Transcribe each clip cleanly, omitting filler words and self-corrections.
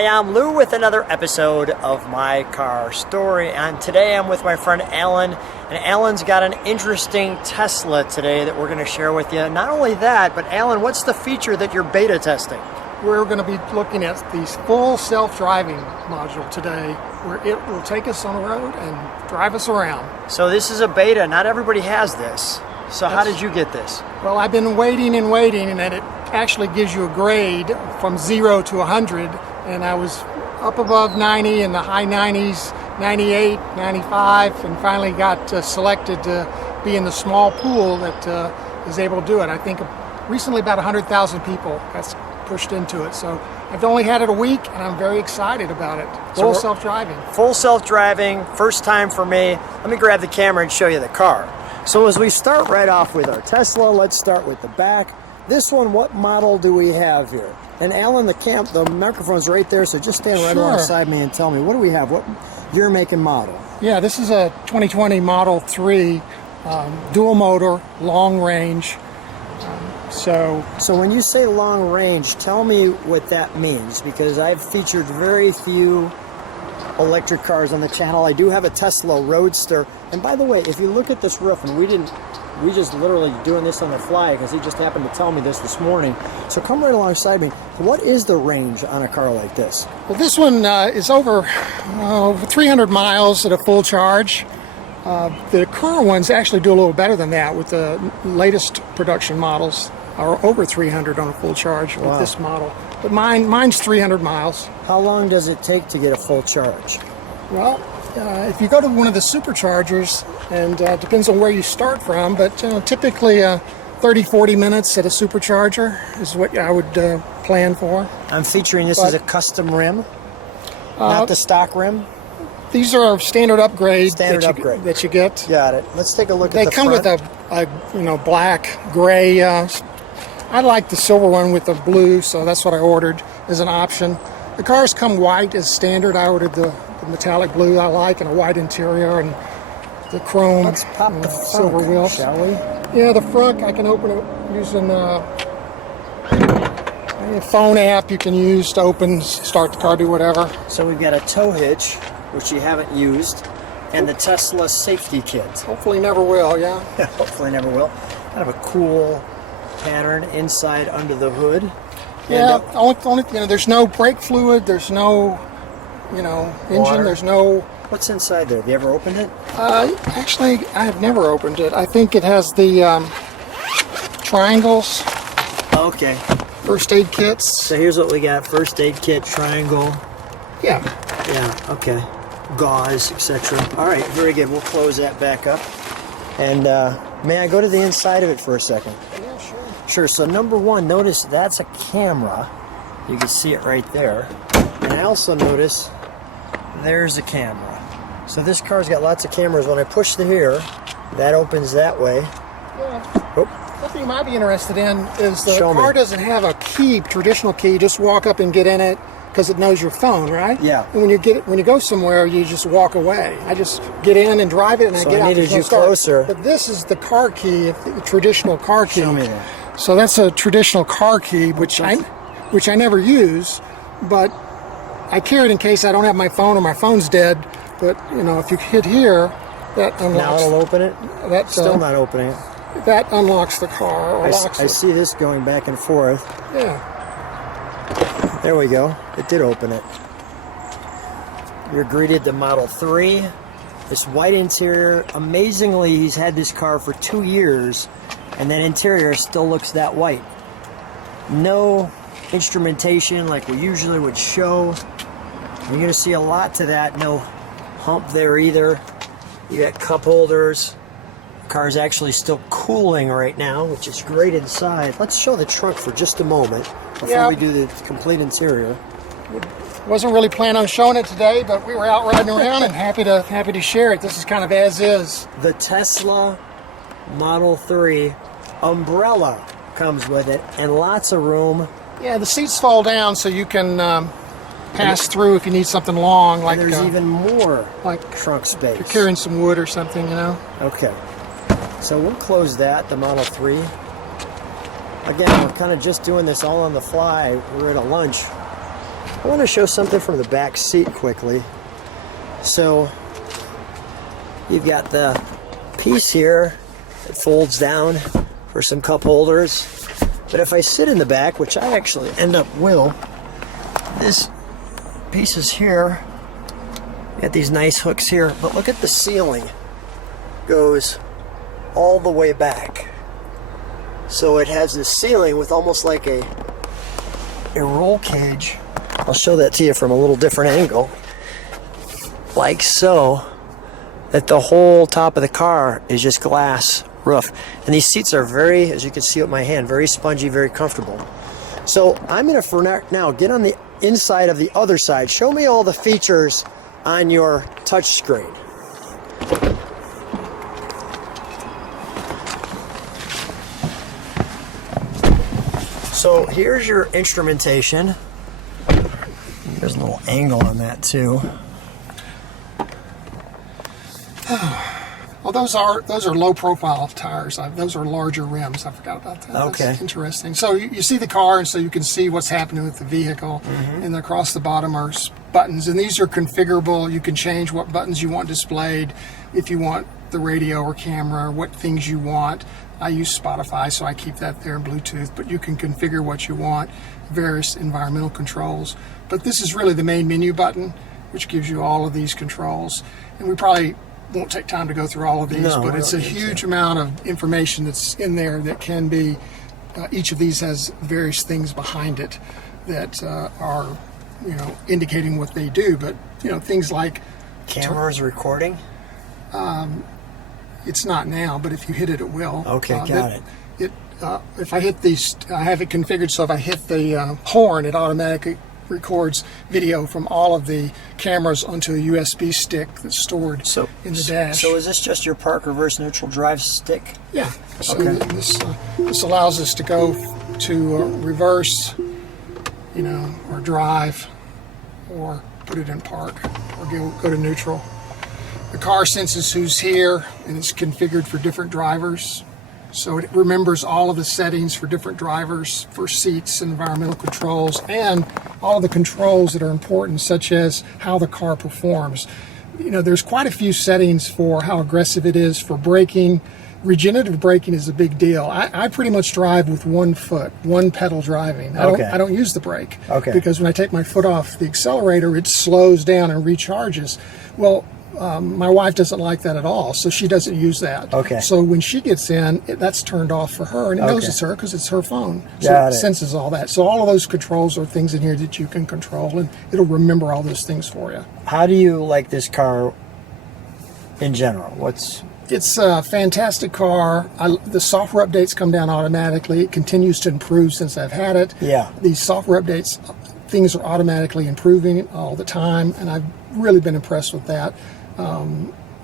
Hi, I'm Lou with another episode of My Car Story, and today I'm with my friend Alan, and Alan's got an interesting Tesla today that we're going to share with you. Not only that, but Alan, what's the feature that you're beta testing? We're going to be looking at the full self-driving module today, where it will take us on the road and drive us around. So this is a beta, not everybody has this. So how did you get this? Well, I've been waiting, and then it actually gives you a grade from 0 to 100, and I was up above 90 in the high 90s, 98, 95, and finally got selected to be in the small pool that is able to do it. I think recently about 100,000 people got pushed into it. So I've only had it a week, and I'm very excited about it. Full self-driving. Full self-driving, first time for me. Let me grab the camera and show you the car. So as we start right off with our Tesla, let's start with the back. This one, what model do we have here? And Alan, the microphone's right there, so just stand right alongside me and tell me, what do we have? What year, make, and model? Yeah, this is a 2020 Model 3, dual motor, long range. So when you say long range, tell me what that means, because I've featured very few electric cars on the channel. I do have a Tesla Roadster, and by the way, if you look at this roof, and we just literally doing this on the fly because he just happened to tell me this morning. So come right alongside me. What is the range on a car like this? Well, this one is over 300 miles at a full charge. The current ones actually do a little better than that with the latest production models. Are over 300 on a full charge with this model. But mine's 300 miles. How long does it take to get a full charge? Well, if you go to one of the superchargers, and depends on where you start from, but typically 30-40 minutes at a supercharger is what I would plan for. I'm featuring this as a custom rim, not the stock rim. These are standard upgrades that you get. Got it. Let's take a look at the front. They come with a black, gray. I like the silver one with the blue, so that's what I ordered as an option. The cars come white as standard. I ordered the metallic blue I like, and a white interior, and the chrome. Let's pop the silver wheels, shall we? Yeah, the front I can open it using a phone app you can use to open, start the car, do whatever. So we've got a tow hitch, which you haven't used, and the Tesla safety kit. Hopefully never will, yeah. Hopefully never will. Kind of a cool pattern inside under the hood. Yeah, only there's no brake fluid, there's no engine, water. There's no. What's inside there? Have you ever opened it? Actually, I have never opened it. I think it has the triangles. Okay. First aid kits. So here's what we got: first aid kit, triangle. Yeah. Yeah. Okay. Gauze, etc. All right. Very good. We'll close that back up. And may I go to the inside of it for a second? Yeah, sure. Sure. So number one, notice that's a camera. You can see it right there. And I also notice there's a camera. So this car's got lots of cameras. When I push the here, that opens that way. Yeah. Oh. Something you might be interested in is the car doesn't have a key, traditional key. You just walk up and get in it because it knows your phone, right? Yeah. And when you go somewhere, you just walk away. I just get in and drive it, and I get out. So I needed you closer. But this is the car key, the traditional car key. Show me that. So that's a traditional car key, which I never use, but I carry it in case I don't have my phone or my phone's dead. But if you hit here, that unlocks. Now it'll open it. That's still not opening it. That unlocks the car. Or locks I see this going back and forth. Yeah. There we go. It did open it. You're greeted the Model 3. This white interior. Amazingly, he's had this car for 2 years, and that interior still looks that white. No instrumentation like we usually would show. You're going to see a lot to that. No hump there either. You got cup holders. The car's actually still cooling right now, which is great inside. Let's show the trunk for just a moment before we do the complete interior. Wasn't really planning on showing it today, but we were out riding around and happy to share it. This is kind of as is. The Tesla Model 3 umbrella comes with it, and lots of room. Yeah, the seats fall down so you can pass through if you need something long. Like there's even more like trunk space. You're carrying some wood or something, Okay. So we'll close that, the Model 3. Again, we're kind of just doing this all on the fly. We're at a lunch. I want to show something from the back seat quickly. So you've got the piece here that folds down for some cup holders. But if I sit in the back, which I actually end up will, this piece is here. You got these nice hooks here, but look at the ceiling. Goes all the way back. So it has this ceiling with almost like a roll cage. I'll show that to you from a little different angle. Like so, that the whole top of the car is just glass roof. And these seats are very, as you can see with my hand, very spongy, very comfortable. So I'm gonna for now get on the inside of the other side. Show me all the features on your touch screen. So here's your instrumentation. There's a little angle on that too. Well, those are low profile tires. Those are larger rims. I forgot about that. Okay. That's interesting. So you see the car, and so you can see what's happening with the vehicle. And across the bottom are buttons, and these are configurable. You can change what buttons you want displayed, if you want the radio or camera, what things you want. I use Spotify, so I keep that there, in Bluetooth, but you can configure what you want, various environmental controls. But this is really the main menu button, which gives you all of these controls. And we probably won't take time to go through all of these, but it's a huge amount of information that's in there that can be, each of these has various things behind it that are, indicating what they do. But, things like Cameras recording? It's not now, but if you hit it, it will. Okay, got it. If I hit these, I have it configured so if I hit the horn, it automatically records video from all of the cameras onto a USB stick that's stored in the dash. So is this just your park, reverse, neutral, drive stick? Yeah. So Okay. this allows us to go to reverse, or drive, or put it in park, or go to neutral. The car senses who's here, and it's configured for different drivers. So it remembers all of the settings for different drivers, for seats, environmental controls, and all of the controls that are important, such as how the car performs. There's quite a few settings for how aggressive it is for braking. Regenerative braking is a big deal. I pretty much drive with 1 foot, one pedal driving. I don't use the brake. Okay. Because when I take my foot off the accelerator, it slows down and recharges. Well, my wife doesn't like that at all, so she doesn't use that. Okay. So when she gets in, that's turned off for her, and it knows it's her because it's her phone. So Got it it. senses all that. So all of those controls are things in here that you can control, and it'll remember all those things for you. How do you like this car in general? It's a fantastic car. The software updates come down automatically. It continues to improve since I've had it. Yeah. These software updates, things are automatically improving all the time, and I've really been impressed with that.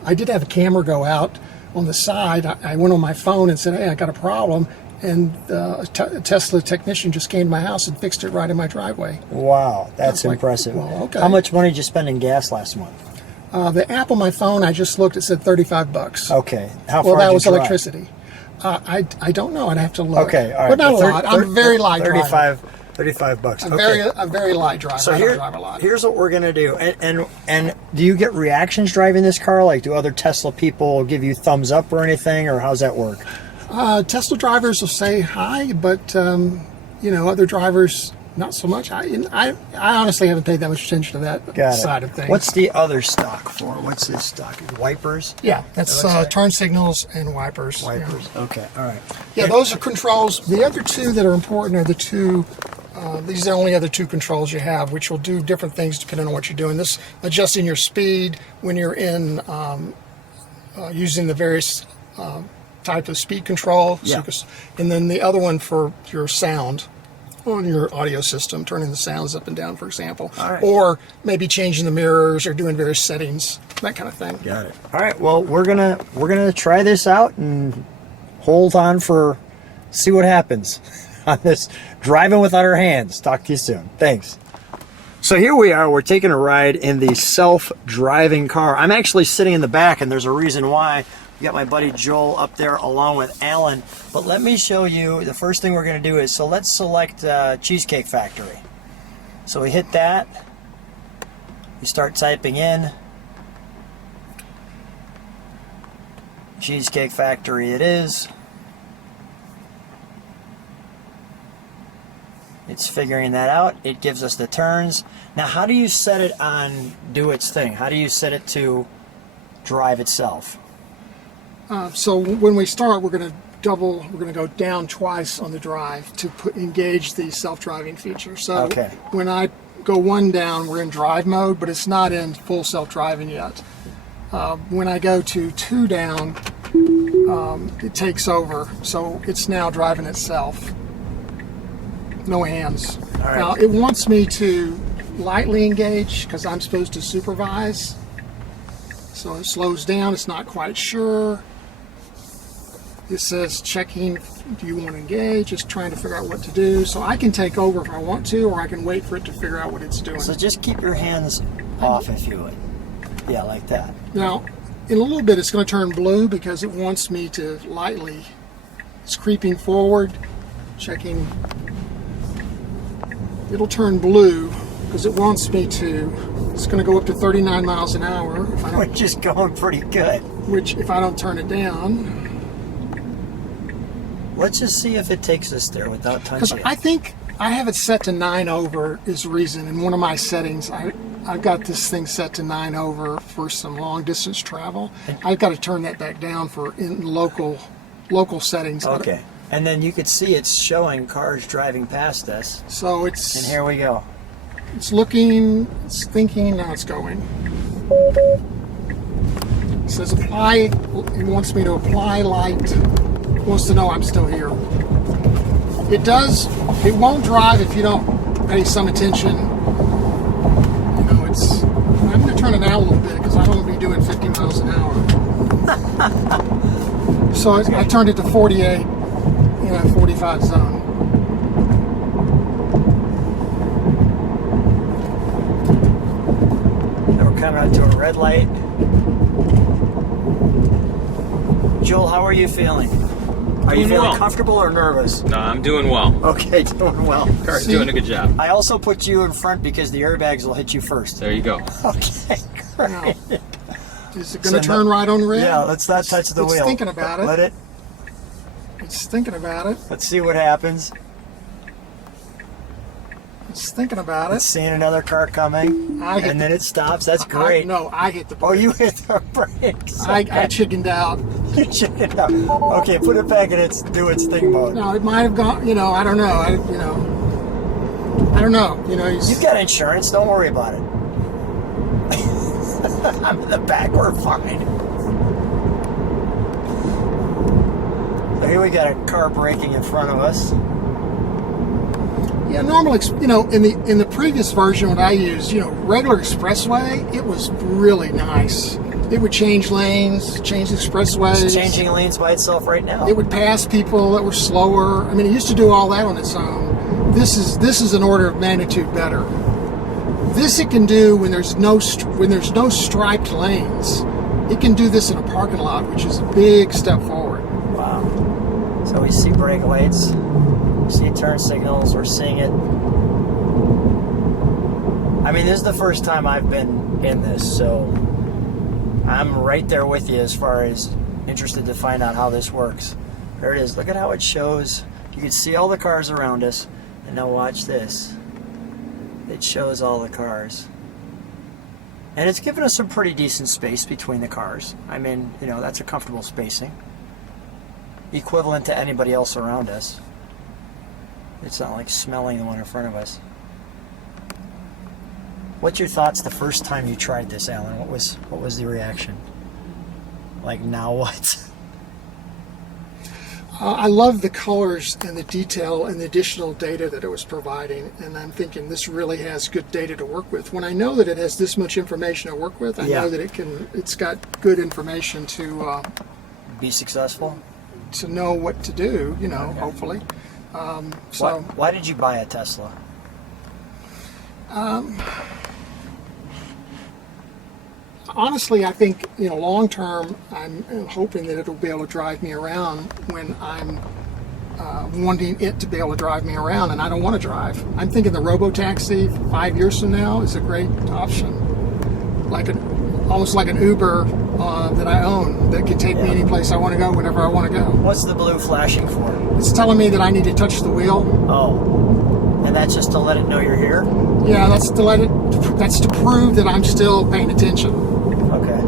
I did have a camera go out on the side. I went on my phone and said, hey, I got a problem. And a Tesla technician just came to my house and fixed it right in my driveway. Wow, that's like, impressive. well, okay. How much money did you spend in gas last month? The app on my phone, I just looked, it said $35. Okay. How far Well, that did you was drive? electricity. I don't know. I'd have to look. Okay, all right. But not a But lot. I'm a very light driver. $35. I'm Okay. a very light driver. So I don't drive a lot. here's what we're gonna do. And do you get reactions driving this car? Like, do other Tesla people give you thumbs up or anything, or how's that work? Tesla drivers will say hi, but other drivers not so much. I honestly haven't paid that much attention to that side of things. What's the other stock for? What's this stock? Wipers? Yeah, that's turn signals and wipers. Wipers. Yeah. Okay. All right. Yeah, those are controls. The other two that are important are the two. These are the only other two controls you have, which will do different things depending on what you're doing. This adjusting your speed when you're in using the various type of speed control. Yeah. And then the other one for your sound on your audio system, turning the sounds up and down, for example. All right. Or maybe changing the mirrors or doing various settings, that kind of thing. Got it. All right. Well, we're gonna try this out and hold on for see what happens on this driving without our hands. Talk to you soon. Thanks. So here we are. We're taking a ride in the self-driving car. I'm actually sitting in the back, and there's a reason why. We got my buddy Joel up there along with Alan. But let me show you, the first thing we're going to do is, so let's select Cheesecake Factory. So we hit that. We start typing in. Cheesecake Factory it is. It's figuring that out. It gives us the turns. Now, how do you set it on do its thing? How do you set it to drive itself? So when we start, we're going to go down twice on the drive to engage the self-driving feature. So okay. When I go 1 down, we're in drive mode, but it's not in full self-driving yet. When I go to 2 down, it takes over. So it's now driving itself. No hands. All right. Now, it wants me to lightly engage because I'm supposed to supervise. So it slows down. It's not quite sure. It says checking, do you want to engage? It's trying to figure out what to do. So I can take over if I want to, or I can wait for it to figure out what it's doing. So just keep your hands off if you would. Yeah, like that. Now, in a little bit, it's going to turn blue because it wants me to lightly. It's creeping forward, checking. It'll turn blue because it wants me to. It's going to go up to 39 miles an hour. Which is going pretty good. Which, if I don't turn it down. Let's just see if it takes us there without touching it. I think I have it set to 9 over is reason. In one of my settings, I've got this thing set to 9 over for some long distance travel. I've got to turn that back down for in local settings. Okay. And then you could see it's showing cars driving past us. So it's... And here we go. It's looking, it's thinking, now it's going. It says apply, it wants me to apply light. It wants to know I'm still here. It won't drive if you don't pay some attention. You know, I'm going to turn it down a little bit because I don't want to be doing 50 miles an hour. So I turned it to 48, 45 zone. Now we're coming out to a red light. Joel, how are you feeling? Are you feeling comfortable or nervous? No, I'm doing well. Okay, doing well. Car's doing a good job. I also put you in front because the airbags will hit you first. There you go. Okay, great. Now, is it going to turn right on red? Yeah, let's not touch the wheel. It's thinking about it. Let it. It's thinking about it. Let's see what happens. It's thinking about It's it. seeing another car coming, and then it stops. That's great. I hit the brakes. Oh, you hit the brakes. I chickened out. You chickened out. Okay, put it back in its do its thing mode. No, it might have gone. I don't know. I don't know. You've got insurance. Don't worry about it. I'm in the back. We're fine. So here we got a car braking in front of us. Yeah, normally, in the previous version, what I used, regular expressway, it was really nice. It would change lanes, change expressways. It's changing lanes by itself right now. It would pass people that were slower. I mean, it used to do all that on its own. This is an order of magnitude better. This it can do when there's no striped lanes. It can do this in a parking lot, which is a big step forward. Wow. So we see brake lights. See turn signals, we're seeing it. I mean, this is the first time I've been in this, so I'm right there with you as far as interested to find out how this works. There it is. Look at how it shows. You can see all the cars around us, and now watch this. It shows all the cars. And it's given us some pretty decent space between the cars. I mean, that's a comfortable spacing. Equivalent to anybody else around us. It's not like smelling the one in front of us. What's your thoughts the first time you tried this, Alan? What was the reaction? Like, now what? I love the colors and the detail and the additional data that it was providing, and I'm thinking this really has good data to work with. When I know that it has this much information to work with, I know that it's got good information to be successful. To know what to do, hopefully. Why did you buy a Tesla? Honestly, I think long term, I'm hoping that it'll be able to drive me around when wanting it to be able to drive me around, and I don't want to drive. I'm thinking the robo-taxi 5 years from now is a great option. Almost like an Uber that I own that can take me any place I want to go whenever I want to go. What's the blue flashing for? It's telling me that I need to touch the wheel. Oh, and that's just to let it know you're here? Yeah, that's to prove that I'm still paying attention. Okay.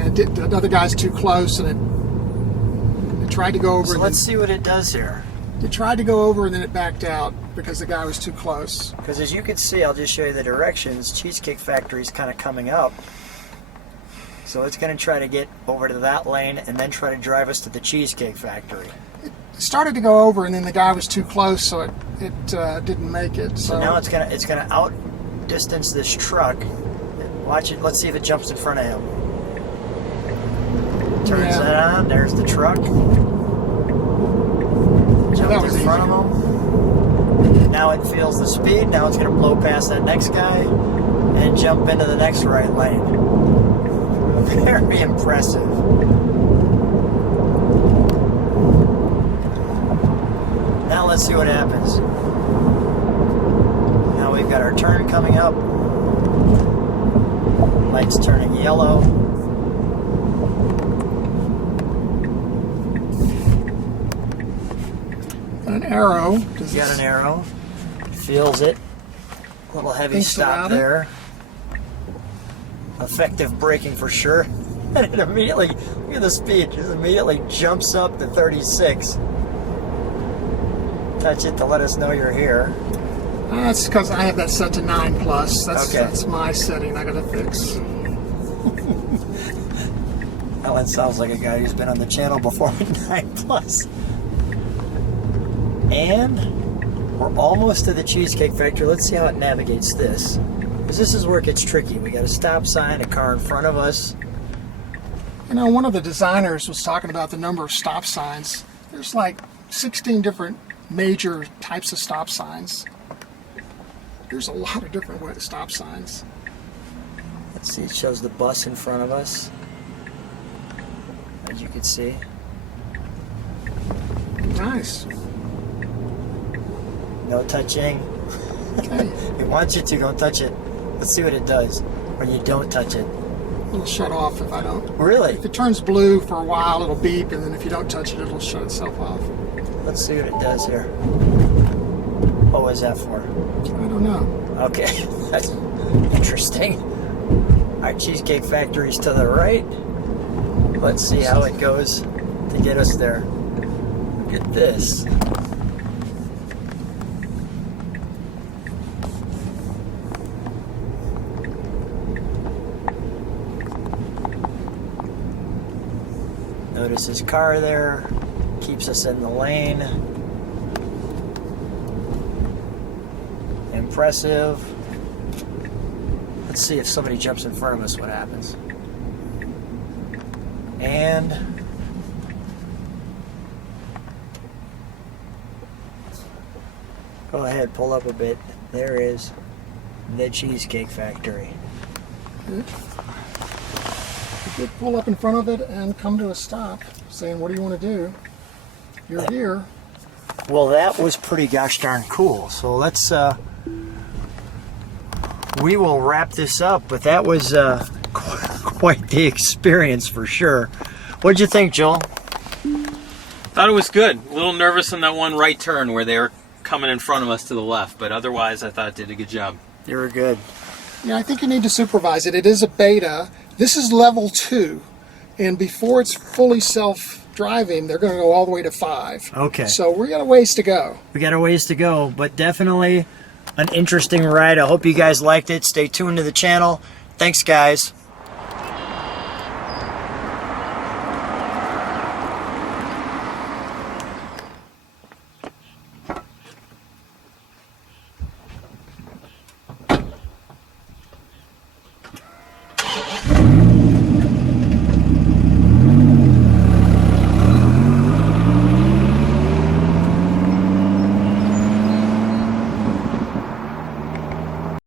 And the other guy's too close, and it tried to go over. So let's see what it does here. It tried to go over, and then it backed out because the guy was too close. Because as you can see, I'll just show you the directions. Cheesecake Factory's kind of coming up. So it's going to try to get over to that lane and then try to drive us to the Cheesecake Factory. It started to go over, and then the guy was too close, so it didn't make it. So now it's gonna outdistance this truck. Watch it. Let's see if it jumps in front of him. Turns that on. There's the truck. That was in front of him. Now it feels the speed. Now it's going to blow past that next guy and jump into the next right lane. Very impressive. Now let's see what happens. Now we've got our turn coming up. Lights turning yellow. An arrow. You got an arrow. Feels it. A little heavy stop there. Effective braking for sure. And it immediately, look at the speed, just immediately jumps up to 36. Touch it to let us know you're here. That's because I have that set to 9+. Okay. That's my setting I gotta fix. Well, that sounds like a guy who's been on the channel before with 9+. And we're almost to the Cheesecake Factory. Let's see how it navigates this. Because this is where it gets tricky. We got a stop sign, a car in front of us. You know, one of the designers was talking about the number of stop signs. There's like 16 different major types of stop signs. There's a lot of different stop signs. Let's see, it shows the bus in front of us. As you can see. Nice. No touching. Okay. It wants you to, don't touch it. Let's see what it does when you don't touch it. It'll shut off if I don't. Really? If it turns blue for a while, it'll beep, and then if you don't touch it, it'll shut itself off. Let's see what it does here. What was that for? I don't know. Okay, that's interesting. Our Cheesecake Factory's to the right. Let's see how it goes to get us there. Look at this. Notice his car there, keeps us in the lane. Impressive. Let's see if somebody jumps in front of us, what happens. And go ahead, pull up a bit. There is the Cheesecake Factory. You could pull up in front of it and come to a stop, saying, "What do you want to do? You're here." Well, that was pretty gosh darn cool. So let's we will wrap this up, but that was quite the experience for sure. What'd you think, Joel? Thought it was good. A little nervous on that one right turn where they were coming in front of us to the left, but otherwise I thought it did a good job. They were good. Yeah, I think you need to supervise it. It is a beta. This is level 2, and before it's fully self-driving, they're going to go all the way to 5. Okay. So we got a ways to go. We got a ways to go, but definitely an interesting ride. I hope you guys liked it. Stay tuned to the channel. Thanks, guys.